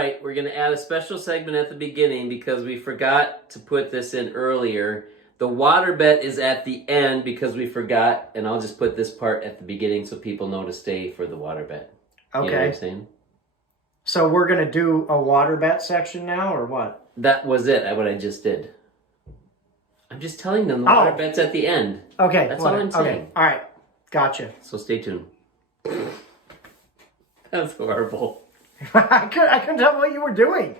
right, we're going to add a special segment at the beginning because we forgot to put this in earlier. The water bet is at the end because we forgot, and I'll just put this part at the beginning so people know to stay for the water bet. Okay. You know what I'm saying? So we're going to do a water bet section now, or what? That was it, what I just did. I'm just telling them the water bet's at the end. Okay. That's all I'm saying. Okay. All right. Gotcha. So stay tuned. That's horrible. I couldn't tell what you were doing.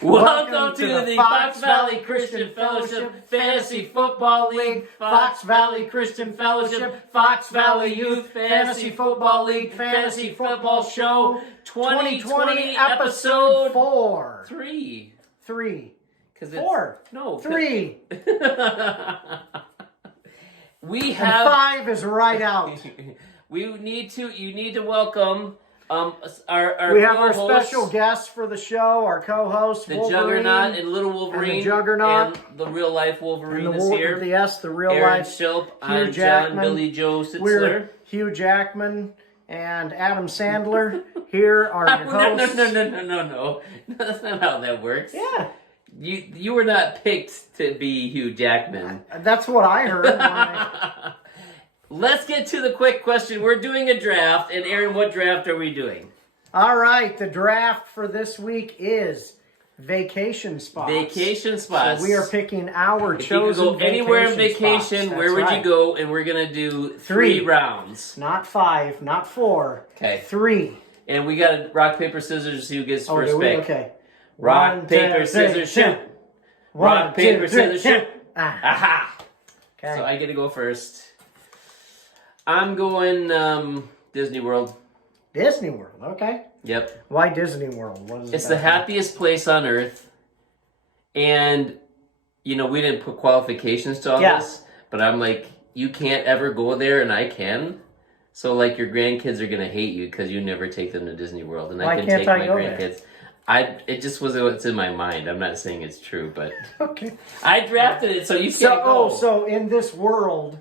Welcome to the Fox Valley Christian Fellowship Fantasy Football League, Fox Valley Christian Fellowship, Fox Valley Youth Fantasy Football League, Fantasy Football Show 2020 episode 4. 3. 3. 'Cause 4. No. 3. We have... And 5 is right out. You need to welcome... our we have our special guests for the show, our co-host, the Wolverine, Juggernaut and Little Wolverine, and the Juggernaut, and the real life Wolverine and is here. The real Aaron life Schilp, Hugh I'm Jackman. John Billy Joe Sitzler. We're Hugh Jackman and Adam Sandler. Here are your hosts. No. That's not how that works. Yeah. You were not picked to be Hugh Jackman. That's what I heard. Let's get to the quick question. We're doing a draft, and Aaron, what draft are we doing? All right, the draft for this week is vacation spots. Vacation spots. So we are picking our chosen If you could go anywhere in vacation, spots. where would you go? And we're going to do 3 rounds. Not 5, not 4. Okay. 3. And we got to rock, paper, scissors to see who gets first pick. Okay. Rock, paper, scissors, shoot. Rock, paper, scissors, shoot. Aha! Okay. So I get to go first. I'm going Disney World. Disney World, okay. Yep. Why Disney World? What is it's the happiest place on earth. And, we didn't put qualifications to all this. But I'm like, you can't ever go there and I can. So, like, your grandkids are going to hate you because you never take them to Disney World. And I can take my grandkids. It just was what's in my mind. I'm not saying it's true, but... Okay. I drafted it, so you can't go. So in this world...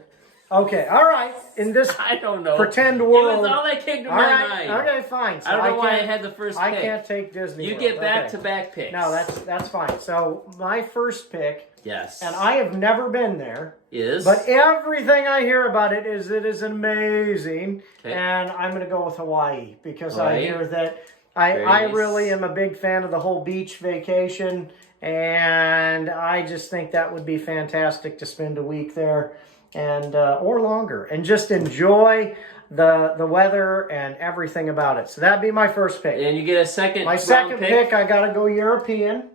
Okay, all right. In this I don't know. pretend world... It was all that came to my mind. Okay, fine. So I don't know why I had the first pick. I can't take Disney World. You get back-to-back picks. No, that's fine. So my first pick... Yes. And I have never been there. Is? But everything I hear about it is amazing. Okay. And I'm going to go with Hawaii because I hear that... I Nice. really am a big fan of the whole beach vacation, and I just think that would be fantastic to spend a week there, and or longer, and just enjoy the weather and everything about it. So that'd be my first pick. And you get a second. My second pick, I gotta go European.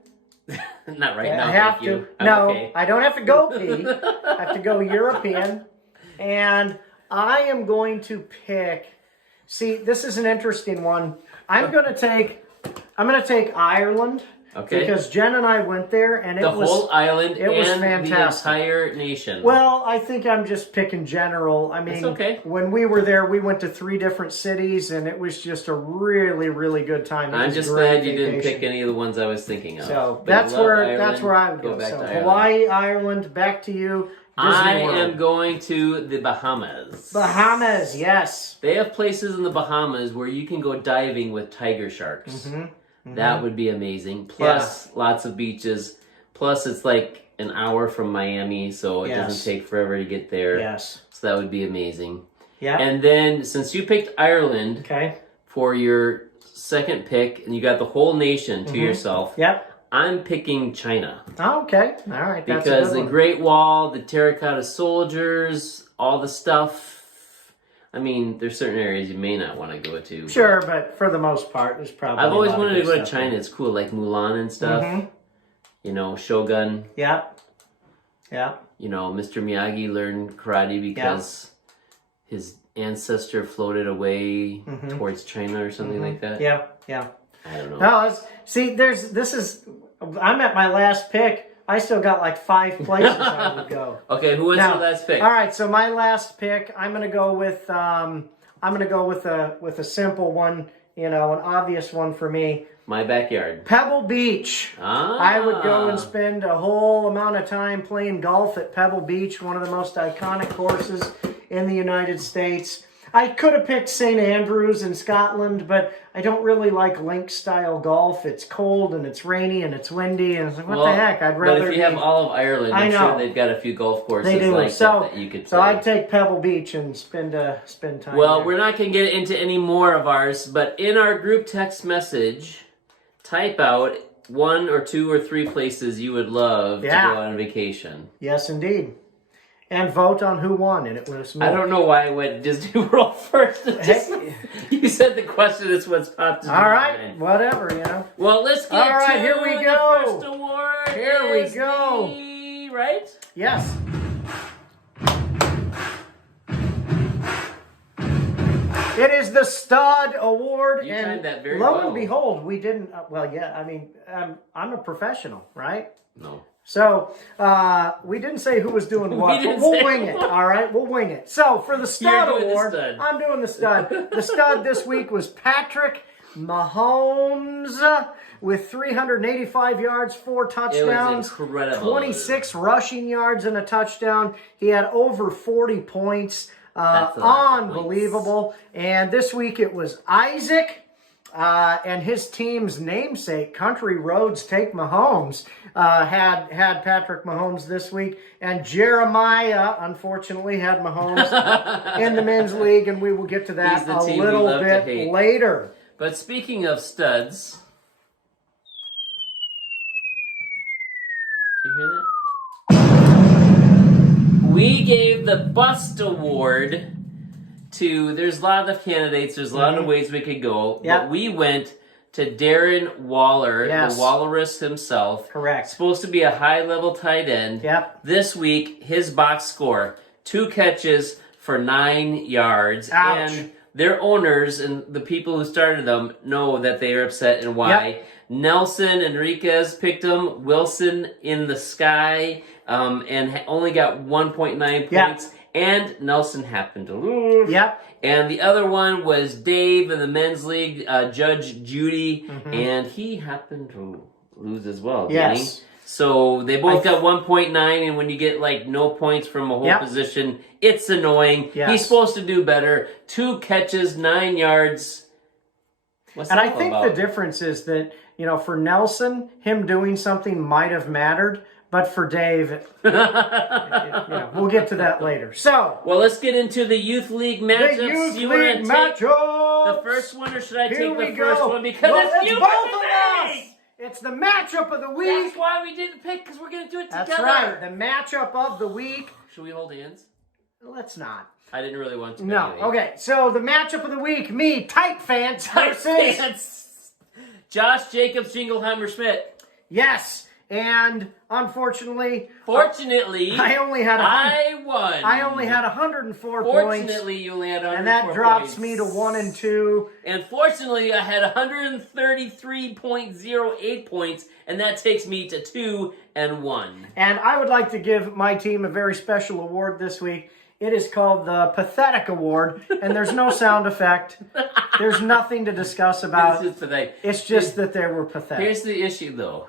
Not right now. I have thank to. you. No, okay. I don't have to go pee. I have to go European, and I am going to pick. See, this is an interesting one. I'm going to take Ireland. Okay. Because Jen and I went there, and the whole island it was and fantastic. the entire nation. Well, I think I'm just picking general. I mean, That's okay. When we were there, we went to 3 different cities, and it was just a really, really good time. I'm just glad you didn't pick any of the ones I was thinking of. So that's where I would go. So Hawaii, Ireland, back to you. I am going to the Bahamas. Bahamas, yes. They have places in the Bahamas where you can go diving with tiger sharks. Mm-hmm. Mm-hmm. That would be amazing. Plus, lots of beaches. Plus, it's like an hour from Miami, so it doesn't take forever to get there. Yes. So that would be amazing. Yeah. And then, since you picked Ireland for your second pick, and you got the whole nation to yourself, I'm picking China. Oh, okay. All right. That's because a good one. the Great Wall, the terracotta soldiers, all the stuff. I mean, there's certain areas you may not want to go to. Sure, but for the most part, there's probably. I've always wanted to go to China. It's cool, like Mulan and stuff. Mm-hmm. You know, Shogun. Yeah. Yeah. You know, Mr. Miyagi learned karate because his ancestor floated away towards China or something like that. Yeah. Yeah. I don't know. No, I'm at my last pick. I still got like 5 places I would go. Okay, who is your last pick? All right, so my last pick, I'm gonna go with a simple one, an obvious one for me. My backyard. Pebble Beach. I would go and spend a whole amount of time playing golf at Pebble Beach, one of the most iconic courses in the United States. I could have picked St. Andrews in Scotland, but I don't really like link-style golf. It's cold, and it's rainy, and it's windy, and it's like, what the heck? I'd rather... But if you have all of Ireland, I'm sure they've got a few golf courses like that you could play. So I'd take Pebble Beach and spend time Well, there. we're not going to get into any more of ours, but in our group text message, type out 1 or 2 or 3 places you would love to go on vacation. Yes, indeed. And vote on who won, and it was me. I don't know why I went Disney World first. You said the question is what's popped in my mind. Whatever, you know. Well, let's get to here we the go. first award. Here we go. Right? Yes. It is the Stud Award, You and timed that very lo well. and behold, we didn't. I mean, I'm a professional, right? No. So, we didn't say who was doing what, but we'll wing it, all right? We'll wing it. So, for the Stud Award, I'm doing the Stud. The Stud this week was Patrick Mahomes with 385 yards, 4 touchdowns, It was incredible. 26 rushing yards and a touchdown. He had over 40 points. That's a lot of Unbelievable. And this week it was Isaac and his team's namesake, Country Roads Take Mahomes, had Patrick Mahomes this week. And Jeremiah, unfortunately, had Mahomes in the men's league, and we will get to that a little bit later. But speaking of studs, do you hear that? We gave the Bust Award to, there's a lot of candidates, there's a lot of ways we could go, but we went to Darren Waller, the Walrus himself. Correct. Supposed to be a high-level tight end. Yep. This week, his box score, 2 catches for 9 yards. Ouch. And their owners and the people who started them know that they are upset and why. Yep. Nelson Enriquez picked him, Wilson in the Sky, and only got 1.9 points. And Nelson happened to lose. Yep. And the other one was Dave in the men's league, Judge Judy, and he happened to lose as well, didn't he? So they both got 1.9, and when you get like no points from a whole position, it's annoying. He's supposed to do better. 2 catches, 9 yards. What's that I think about? the difference is that, you know, for Nelson, him doing something might have mattered, but for Dave, we'll get to that later. So, well, let's get into the Youth League matchups. The Youth League matchups. The first one, or should I take the go. first one? Because it's you both versus of us. me! It's the matchup of the week. That's why we didn't pick, because we're going to do it together. That's right. The matchup of the week. Should we hold hands? Let's not. I didn't really want to. No. Anyway. Okay, so the matchup of the week, me, Tight Fans versus Josh Jacobs, Jingleheimer Schmidt. Yes. And unfortunately, fortunately, I only had I won. I only had 104 points. Fortunately, you only had 104 and that drops points. me to 1 and 2. And fortunately, I had 133.08 points, and that takes me to 2 and 1. And I would like to give my team a very special award this week. It is called the Pathetic Award, and there's no sound effect. There's nothing to discuss about. This is pathetic. It's just that they were pathetic. Here's the issue, though.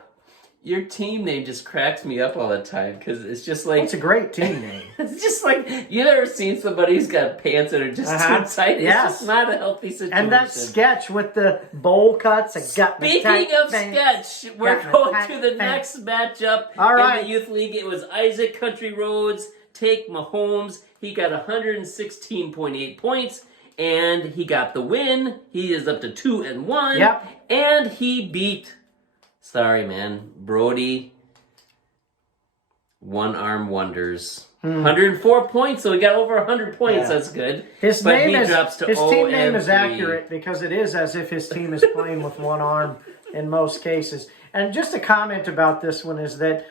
Your team name just cracks me up all the time because it's just like... It's a great team name. It's just like, you ever seen somebody who's got pants that are just too tight? It's just not a healthy situation. And that sketch with the bowl cuts. Speaking of sketch, we're going to the next matchup in the Youth League. It was Isaac Country Roads take Mahomes. He got 116.8 points, and he got the win. He is up to 2 and 1. Yep. And he beat... Sorry, man. Brody, one-arm wonders. 104 points, so he got over 100 points. That's good. His team name and is accurate because it is as if his team is playing with one arm in most cases. And just a comment about this one is that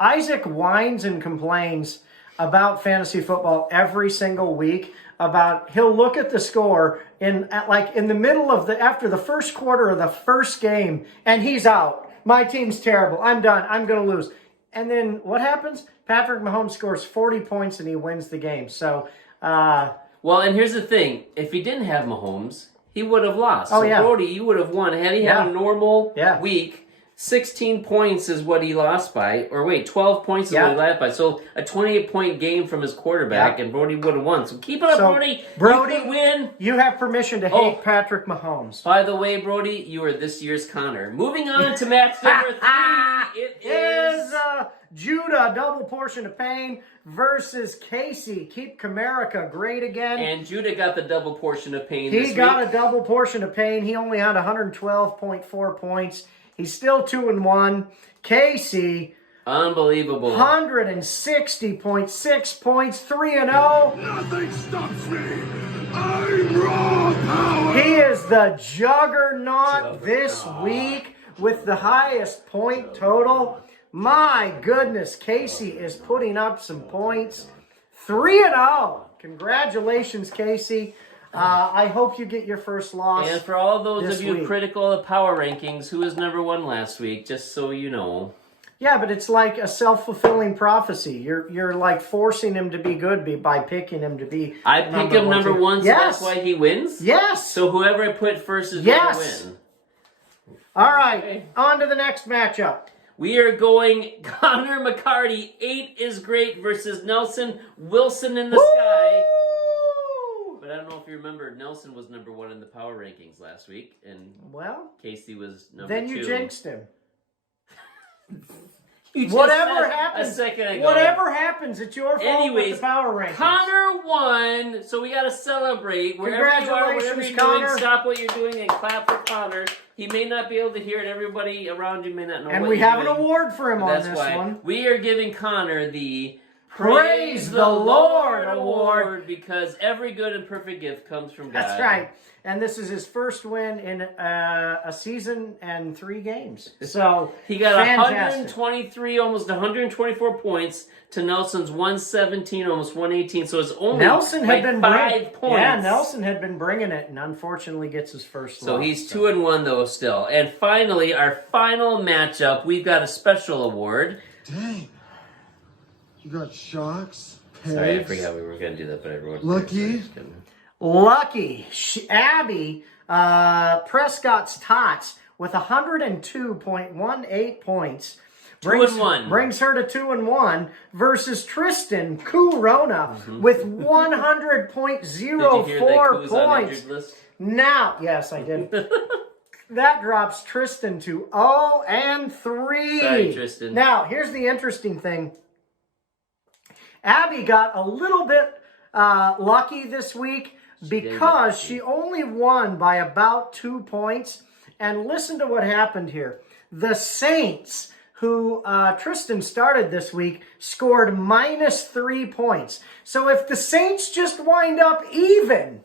Isaac whines and complains about fantasy football every single week. He'll look at the score in the middle of after the first quarter of the first game, and he's out. My team's terrible. I'm done. I'm going to lose. And then what happens? Patrick Mahomes scores 40 points and he wins the game. So, well, and here's the thing: if he didn't have Mahomes, he would have lost. Oh, so Brody, you would have won had he had a normal week. 16 points is what he lost by. Or wait, 12 points is what he lost by. So a 28-point game from his quarterback, and Brody would have won. So keep it up, Brody. Brody, you could win. You have permission to hate Patrick Mahomes. By the way, Brody, you are this year's Connor. Moving on to match number 3. It is Judah, double portion of pain, versus Casey. Keep Comerica great again. And Judah got the double portion of pain this week. He got a double portion of pain. He only had 112.4 points. He's still 2-1. Casey, unbelievable. 160.6 points, 3-0. Nothing stops me. I'm raw power. He is the juggernaut this week with the highest point total. My goodness, Casey is putting up some points. 3-0. Congratulations, Casey. I hope you get your first loss. And for all those of you week. critical of power rankings, who was number 1 last week, just so you know. Yeah, but it's like a self-fulfilling prophecy. You're like forcing him to be good by picking him to be. I pick him number 1, so yes. that's why he wins? Yes. So whoever I put first is going to win. All right, on to the next matchup. We are going Connor McCarty, 8 is great, versus Nelson Wilson in the sky. But I don't know if you remember, Nelson was number 1 in the power rankings last week, and Casey was number 2. Then you jinxed him. Whatever happens, a second ago. Whatever happens, it's your fault with the power rankings. Connor won, so we got to celebrate. Wherever you are, whatever you're doing, stop what you're doing and clap for Connor. He may not be able to hear it. Everybody around you may not know and what we you're have doing. an award for him on this one. We are giving Connor the Praise the Lord award, because every good and perfect gift comes from God. That's right. And this is his first win in a season and 3 games. So he got fantastic. 123, almost 124 points to Nelson's 117, almost 118. So it's only Nelson had been 5 points. Yeah, Nelson had been bringing it, and unfortunately gets his first loss. So he's 2-1 though still. And finally, our final matchup, we've got a special award. Dang. You got sharks, pegs. Sorry, I forgot we were going to do that, but everyone. Lucky. Lucky. Abby, Prescott's Tots with 102.18 points. 2-1. Brings her to 2-1 versus Tristan Corona with 100.04 points. Now, yes, I did. That drops Tristan to 0-3. Sorry, Tristan. Now, here's the interesting thing. Abby got a little bit lucky this week because she only won by about 2 points. And listen to what happened here. The Saints, who Tristan started this week, scored -3 points. So if the Saints just wind up even,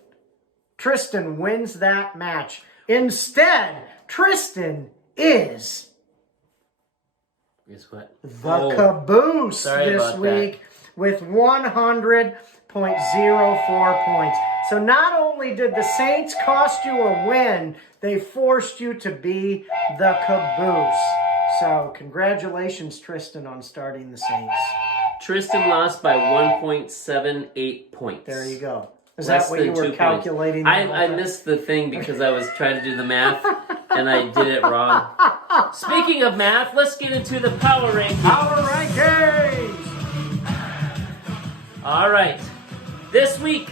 Tristan wins that match. Instead, Tristan is what? the caboose this week with 100.04 points. So not only did the Saints cost you a win, they forced you to be the caboose. So congratulations, Tristan, on starting the Saints. Tristan lost by 1.78 points. There you go. Is that what you were calculating? I missed the thing because I was trying to do the math, and I did it wrong. Speaking of math, let's get into the power rankings. Power rankings! All right. This week,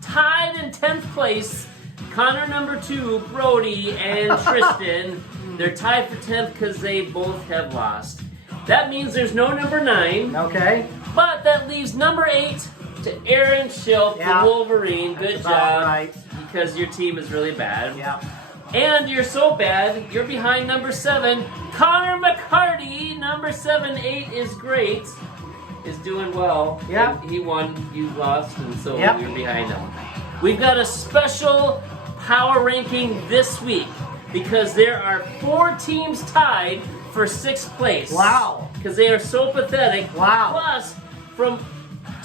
tied in 10th place, Connor number 2, Brody, and Tristan. They're tied for 10th because they both have lost. That means there's no number 9. Okay. But that leaves number 8 to Aaron Schilp, the Wolverine. Good job. Right. Because your team is really bad. Yeah. And you're so bad, you're behind number 7. Connor McCarty, number 7, 8 is great. Is doing well. Yeah. He won, you lost, and so you're behind him. We've got a special power ranking this week because there are 4 teams tied for 6th place. Wow. Because they are so pathetic. Wow. Plus, from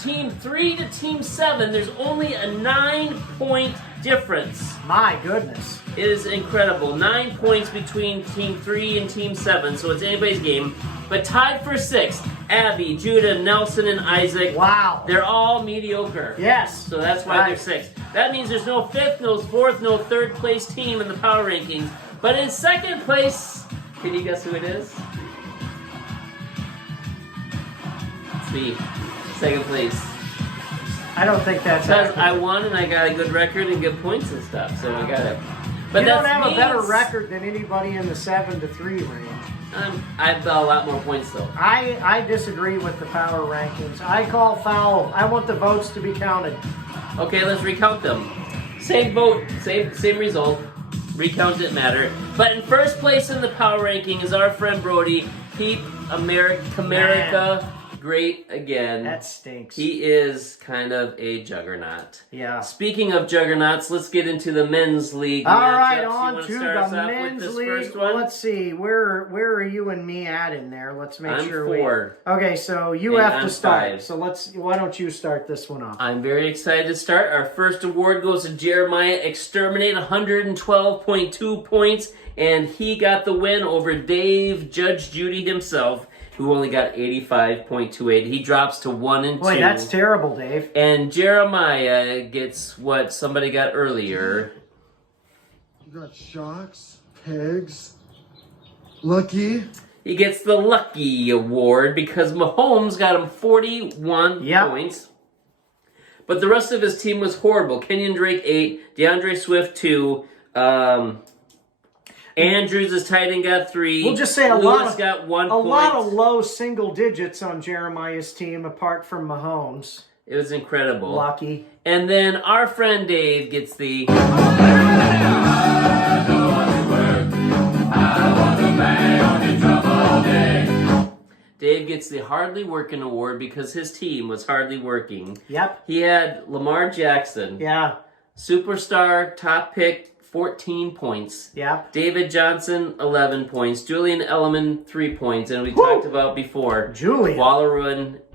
Team 3 to Team 7, there's only a 9-point difference. My goodness. It is incredible. 9 points between Team 3 and Team 7, so it's anybody's game. But tied for 6th, Abby, Judah, Nelson, and Isaac. Wow. They're all mediocre. Yes. So that's why they're 6th. That means there's no 5th, no 4th, no 3rd place team in the power rankings. But in 2nd place, Can you guess who it is? It's me. Second place. I don't think that's Because accurate. I won and I got a good record and good points and stuff, so I got it. But you don't that's have a better record than anybody in the 7-3 range. I've got a lot more points though. I disagree with the power rankings. I call foul. I want the votes to be counted. Okay, let's recount them. Same vote, same result. Recount didn't matter. But in first place in the power ranking is our friend Brody. Keep America great again. That stinks. He is kind of a juggernaut. Yeah. Speaking of juggernauts, let's get into the men's league. All right, matchups. on to the men's league. Well, let's see. Where are you and me at in there? Let's make I'm sure 4. Okay, so you And have I'm to start. 5. So why don't you start this one off? I'm very excited to start. Our first award goes to Jeremiah Exterminate, 112.2 points, and he got the win over Dave Judge Judy himself, who only got 85.28. He drops to 1 and 2. Boy, that's terrible, Dave. And Jeremiah gets what somebody got earlier. You got Shocks, Pegs, Lucky. He gets the Lucky Award because Mahomes got him 41 points. But the rest of his team was horrible. Kenyon Drake 8, DeAndre Swift 2, Andrews' tight end got 3. We'll just say Lewis got 1 point. A lot of low single digits on Jeremiah's team, apart from Mahomes. It was incredible. Lucky. And then our friend Dave gets the... Dave gets the Hardly Working Award because his team was hardly working. Yep. He had Lamar Jackson. Yeah. Superstar, top pick, 14 points. Yeah. David Johnson, 11 points. Julian Edelman, 3 points. And we talked about before, Julian.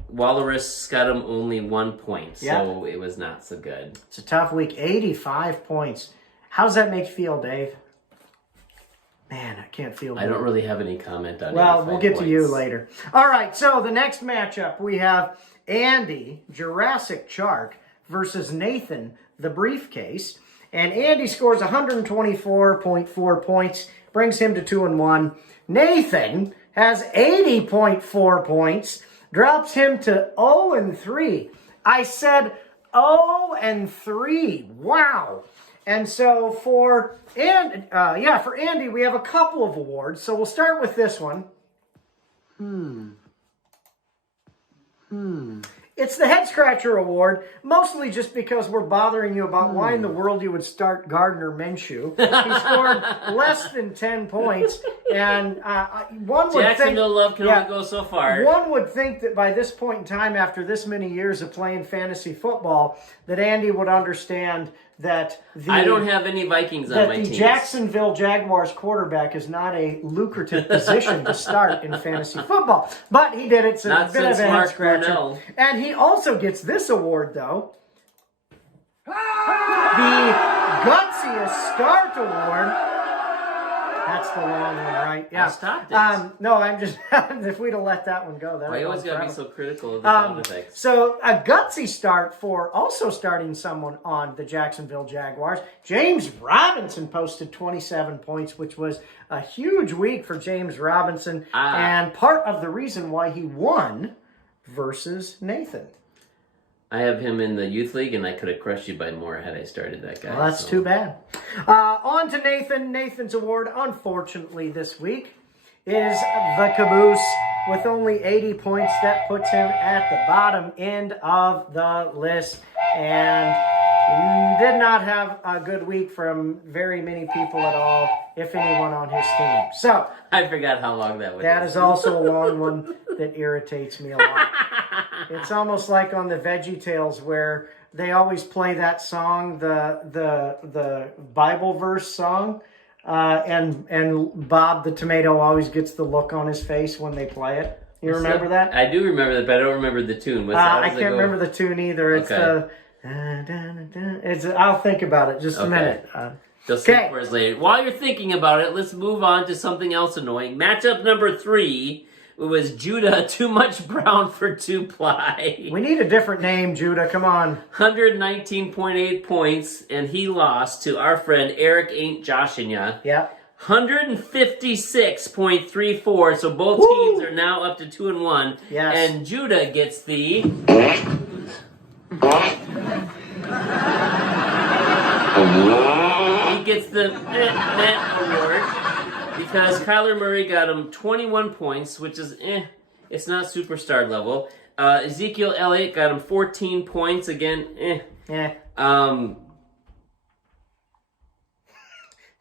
Walrus got him only 1 point. So it was not so good. It's a tough week. 85 points. How does that make you feel, Dave? Man, I can't feel good. I don't really have any comment on it. Well, we'll get to you later. All right, so the next matchup, we have Andy, Jurassic Shark, versus Nathan, the Briefcase. And Andy scores 124.4 points, brings him to 2-1. Nathan has 80.4 points, drops him to 0-3. I said 0-3. Wow. And so for Andy, we have a couple of awards. So we'll start with this one. It's the Head Scratcher Award, mostly just because we're bothering you about why in the world you would start Gardner Minshew. He scored less than 10 points, and one would Jacksonville think... love can only go so far. One would think that by this point in time, after this many years of playing fantasy football, that Andy would understand that I don't have any Vikings on my team. That the Jacksonville Jaguars quarterback is not a lucrative position to start in fantasy football. But he did it, so it's a bit of a head scratcher. And he also gets this award, though. The Gutsiest Start Award. That's the long one, right? Yeah. I stopped it. No, I'm just... if we'd have let that one go, that would I have always gone got to be forever. so critical of the sound effects. So a gutsy start for also starting someone on the Jacksonville Jaguars. James Robinson posted 27 points, which was a huge week for James Robinson, and part of the reason why he won versus Nathan. I have him in the youth league, and I could have crushed you by more had I started that guy. Well, that's too bad. On to Nathan. Nathan's award, unfortunately, this week is the Caboose with only 80 points. That puts him at the bottom end of the list. And did not have a good week from very many people at all, if anyone on his team. So I forgot how long that was. That is also a long one that irritates me a lot. It's almost like on the Veggie Tales where they always play that song, the Bible verse song, and Bob the Tomato always gets the look on his face when they play it. You remember that? I do remember that, but I don't remember the tune. I can't remember the tune either. It's Okay. I'll think about it just a minute. Just think for us later. While you're thinking about it, let's move on to something else annoying. Matchup number 3 was Judah, Too Much Brown for 2-ply. We need a different name, Judah. Come on. 119.8 points, and he lost to our friend Eric Ain't Joshin' Ya. Yeah. 156.34. So both teams are now up to 2-1. Yes. And Judah gets the... He gets the award because Kyler Murray got him 21 points, which is it's not superstar level. Ezekiel Elliott got him 14 points, again,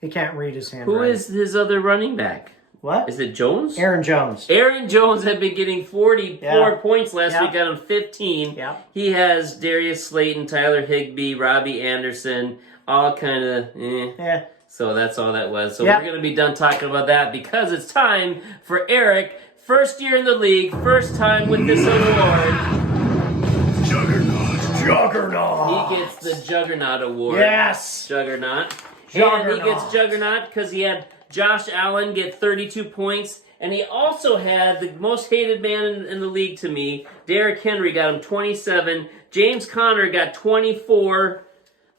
He can't read his handwriting. Who is his other running back? What? Is it Jones? Aaron Jones. Aaron Jones had been getting 44 points last week, got him 15. Yeah. He has Darius Slayton, Tyler Higbee, Robbie Anderson, all kind of So that's all that was. So we're going to be done talking about that because it's time for Eric. First year in the league, first time with this award. Juggernaut. He gets the Juggernaut Award. Yes. Juggernaut. And he gets Juggernaut because he had Josh Allen get 32 points. And he also had the most hated man in the league to me, Derrick Henry, got him 27. James Conner got 24.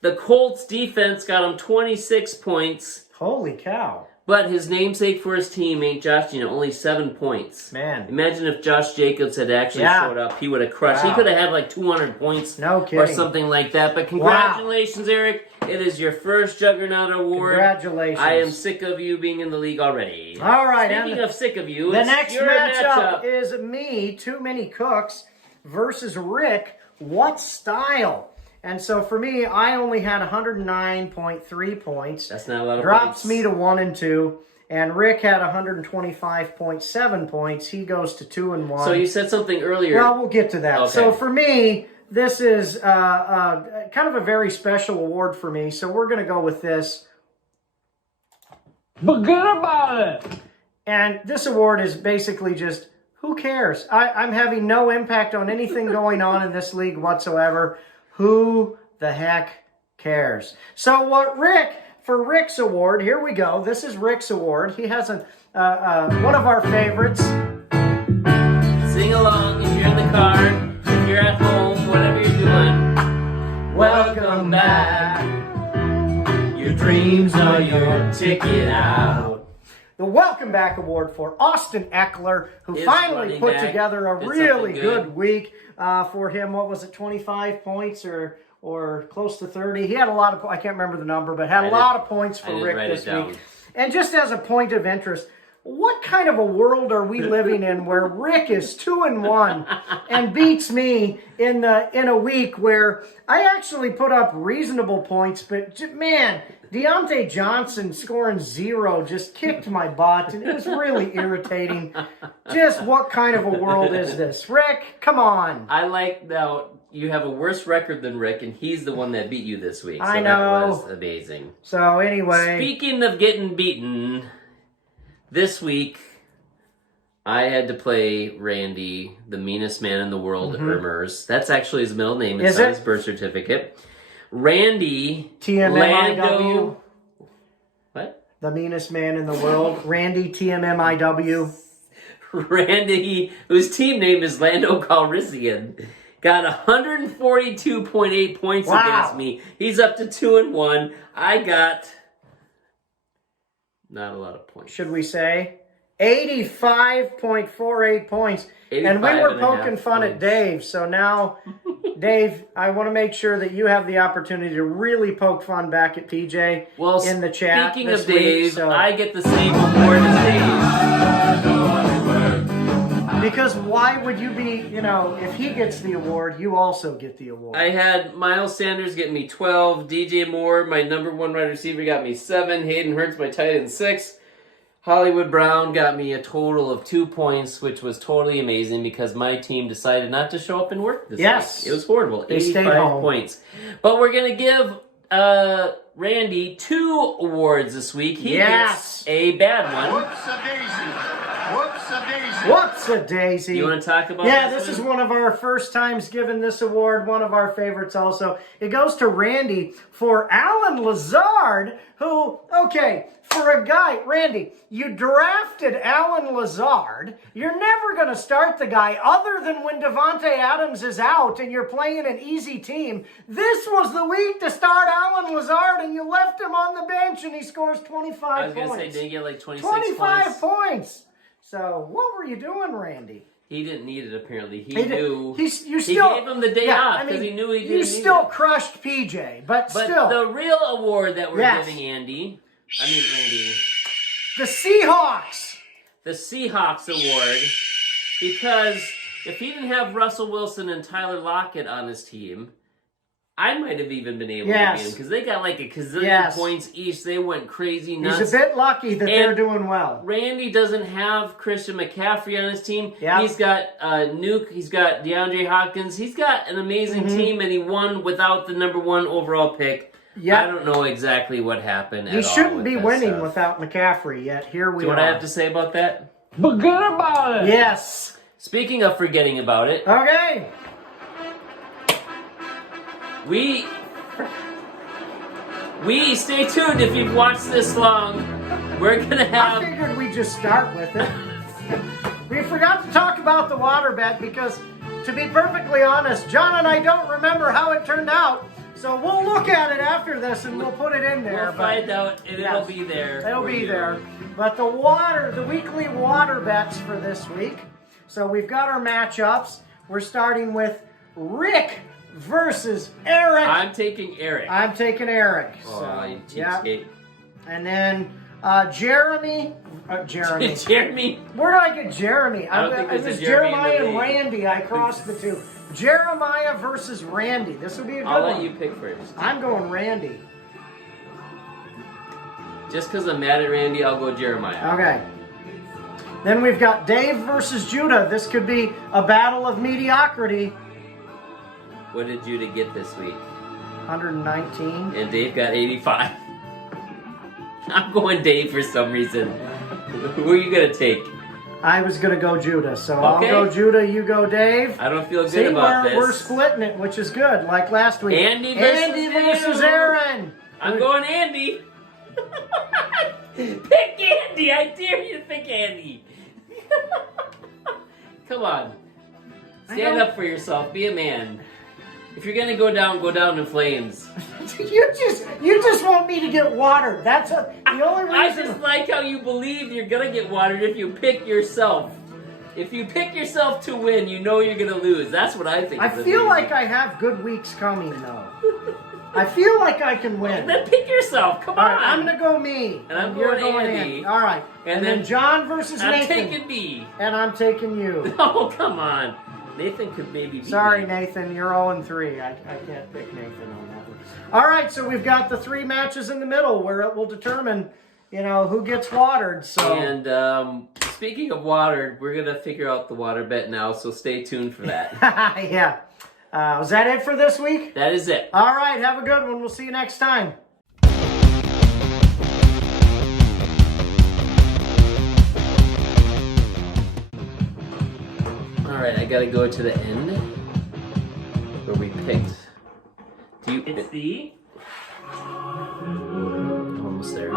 The Colts defense got him 26 points. Holy cow. But his namesake for his team ain't Josh Gino, only 7 points. Man. Imagine if Josh Jacobs had actually showed up. He would have crushed. He could have had like 200 points or something like that. But congratulations, Eric. It is your first Juggernaut Award. Congratulations. I am sick of you being in the league already. All right. Speaking of sick of you, the next matchup is me, Too Many Cooks, versus Rick, What Style? And so for me, I only had 109.3 points. That's not a lot of Drops points. me to 1 and 2. And Rick had 125.7 points. He goes to 2 and 1. So you said something earlier. Well, we'll get to that. Okay. So for me, this is kind of a very special award for me. So we're going to go with this. Forget about it. And this award is basically just, who cares? I'm having no impact on anything going on in this league whatsoever. Who the heck cares? So what for Rick's award, here we go. This is Rick's award. He has one of our favorites. Sing along if you're in the car, if you're at home, whatever you're doing. Welcome back. Your dreams are your ticket out. The Welcome Back Award for Austin Eckler, who finally put together a really good week for him. What was it, 25 points or close to 30? He had a lot of, I can't remember the number, but had a lot of points for Rick this week. And just as a point of interest, what kind of a world are we living in where Rick is 2 and 1 and beats me in a week where I actually put up reasonable points, but man, Deontay Johnson scoring 0 just kicked my butt, and it was really irritating. Just what kind of a world is this? Rick, come on. I like now you have a worse record than Rick, and he's the one that beat you this week. So I know. That was amazing. So anyway. Speaking of getting beaten, this week I had to play Randy, the meanest man in the world, Ermers. That's actually his middle name. It's on his birth certificate. Randy TMMIW. What? The meanest man in the world. Randy TMMIW. Randy, whose team name is Lando Calrissian, got 142.8 points against me. He's up to 2 and 1. I got not a lot of points. Should we say 85.48 points. And we were poking fun at Dave. So now, Dave, I want to make sure that you have the opportunity to really poke fun back at PJ in the chat. Speaking of Dave, I get the same award as Dave. Because why would you be, if he gets the award, you also get the award. I had Miles Sanders get me 12. DJ Moore, my number 1 wide receiver, got me 7. Hayden Hurts, my tight end, 6. Hollywood Brown got me a total of 2 points, which was totally amazing because my team decided not to show up and work this week. It was horrible. They stayed home. Points. But we're going to give Randy 2 awards this week. He gets a bad one. Whoops-a-daisy. Whoops-a-daisy. You want to talk about Yeah, this is one of our first times giving this award, one of our favorites also. It goes to Randy for Alan Lazard, who, okay, for a guy, Randy, you drafted Alan Lazard. You're never going to start the guy other than when Devontae Adams is out and you're playing an easy team. This was the week to start Alan Lazard, and you left him on the bench, and he scores 25 points. I was going to say, did he get like 26 25 points. So, what were you doing, Randy? He didn't need it, apparently. He knew. He gave him the day off because he knew he didn't need it. You still crushed PJ, but still. The real award that we're giving Randy, the Seahawks. The Seahawks award, because if he didn't have Russell Wilson and Tyler Lockett on his team, I might have even been able to beat him because they got like a gazillion points each. They went crazy nuts. He's a bit lucky that they're doing well. Randy doesn't have Christian McCaffrey on his team. Yep. He's got Nuke. He's got DeAndre Hopkins. He's got an amazing team, and he won without the #1 overall pick. Yep. I don't know exactly what happened. He shouldn't be winning without McCaffrey yet. Here we are. Do you know what I have to say about that? Forget about it. Yes. Speaking of forgetting about it. Okay. We stay tuned if you've watched this long. We're gonna have. I figured we'd just start with it. We forgot to talk about the water bet because, to be perfectly honest, John and I don't remember how it turned out. So we'll look at it after this and we'll put it in there. We'll find out, and it'll be there. It'll be there. But the weekly water bets for this week. So we've got our matchups. We're starting with Rick versus Eric. I'm taking Eric. I'm taking Eric. Oh, you cheapskate. And then Jeremy. Jeremy. Where do I get Jeremy? I don't think it there's was a Jeremy Jeremiah in the and league. Randy. I crossed the two. Jeremiah versus Randy. This will be a good one. I'll let you pick first. I'm going Randy. Just because I'm mad at Randy, I'll go Jeremiah. Okay. Then we've got Dave versus Judah. This could be a battle of mediocrity. What did Judah get this week? 119. And Dave got 85. I'm going Dave for some reason. Who are you going to take? I was going to go Judah, so Okay. I'll go Judah, you go Dave. I don't feel good about this. We're splitting it, which is good, like last week. Andy versus Aaron. I'm going Andy. Pick Andy. I dare you to pick Andy. Come on. Stand up for yourself. Be a man. If you're gonna go down in flames. You just want me to get watered. That's the only reason. I just like how you believe you're gonna get watered if you pick yourself. If you pick yourself to win, you know you're gonna lose. That's what I think. I feel like I have good weeks coming, though. I feel like I can win. Then pick yourself. Come on. All right, I'm gonna go me, and I'm you're going Andy. All right, and then John versus Nathan. I'm taking me. And I'm taking you. Oh, come on. Nathan could maybe beat Sorry, me. Nathan, you're 0-3. I can't pick Nathan on that one. All right, so we've got the 3 matches in the middle where it will determine, who gets watered. So. And speaking of watered, we're gonna figure out the water bet now. So stay tuned for that. Yeah. Was that it for this week? That is it. All right, have a good one. We'll see you next time. All right, I gotta go to the end where we picked. It's the almost there.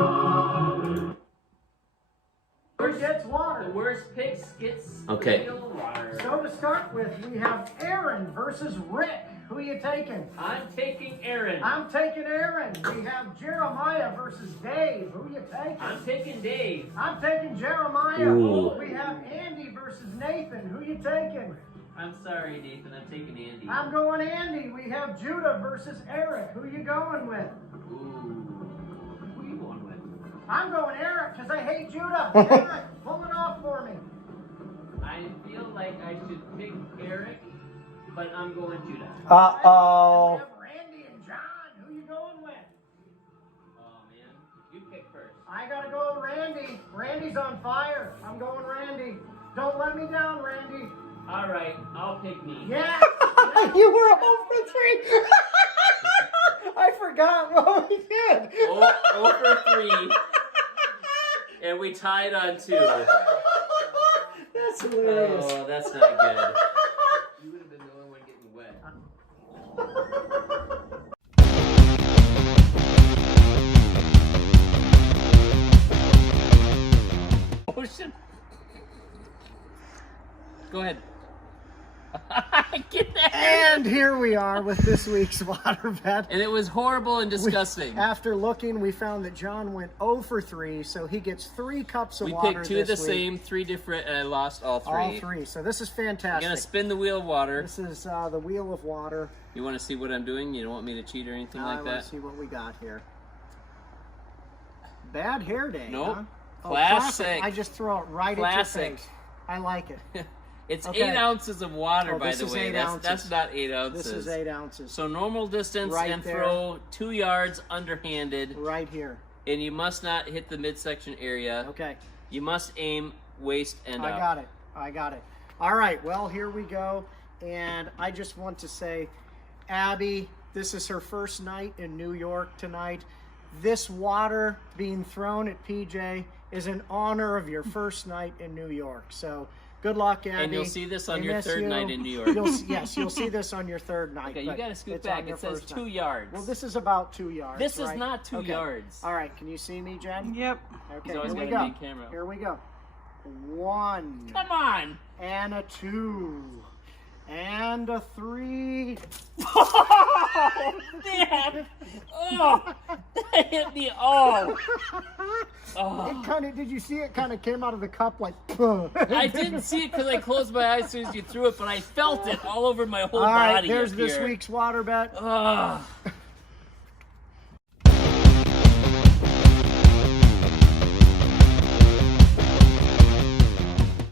Who gets water? The worst picks gets real water. So to start with, we have Aaron versus Rick. Who are you taking? I'm taking Aaron. I'm taking Aaron. We have Jeremiah versus Dave. Who are you taking? I'm taking Dave. I'm taking Jeremiah. Ooh. We have Andy versus Nathan. Who are you taking? I'm sorry, Nathan. I'm taking Andy. I'm going Andy. We have Judah versus Eric. Who are you going with? Ooh. Who are you going with? I'm going Eric because I hate Judah. Eric, pull it off for me. I feel like I should pick Eric, but I'm going Judah. Uh-oh. We have Randy and John. Who are you going with? Oh, man. You pick first. I got to go with Randy. Randy's on fire. I'm going Randy. Don't let me down, Randy. All right, I'll pick me. Yeah. You were 0-3. I forgot what we did. 0-3. And we tied on 2. That's hilarious. Oh, that's not good. You would have been the only one getting wet. Ocean. Go ahead. Get that. And here we are with this week's water bet. And it was horrible and disgusting. After looking, we found that John went 0 for 3, so he gets 3 cups of water. We picked 2 of the this week. same, 3 different, and I lost all 3. All 3. So this is fantastic. I'm gonna spin the wheel of water. This is the wheel of water. You want to see what I'm doing? You don't want me to cheat or anything like I that? want to see what we got here. Bad hair day. Nope. Huh? Classic. I just throw it right at your face. I like it. It's Okay. 8 ounces of water, by this the is way. 8 That's ounces. not 8 ounces. This is 8 ounces. So normal distance Right and there. throw 2 yards underhanded. Right here. And you must not hit the midsection area. Okay. You must aim waist and up. I got it. I got it. All right. Well, here we go. And I just want to say, Abby, this is her first night in New York tonight. This water being thrown at PJ is in honor of your first night in New York. So good luck, Abby. And you'll see this on We your miss third you. night in New York. Yes, you'll see this on your third night. Okay, you but got to scoot it's back. on your It says first 2 night. yards. Well, this is about 2 yards. This is right? not 2 Okay. yards. All right, can you see me, Jen? Yep. Okay, He's always here we got a go. big camera. Here we go. 1 Come on. and a 2 and a 3. Oh, man. Oh, that hit me. Oh. It kind of, did you see it kind of came out of the cup like, I didn't see it because I closed my eyes as soon as you threw it, but I felt it all over my whole All right, body. there's up this here. week's water bet. Oh.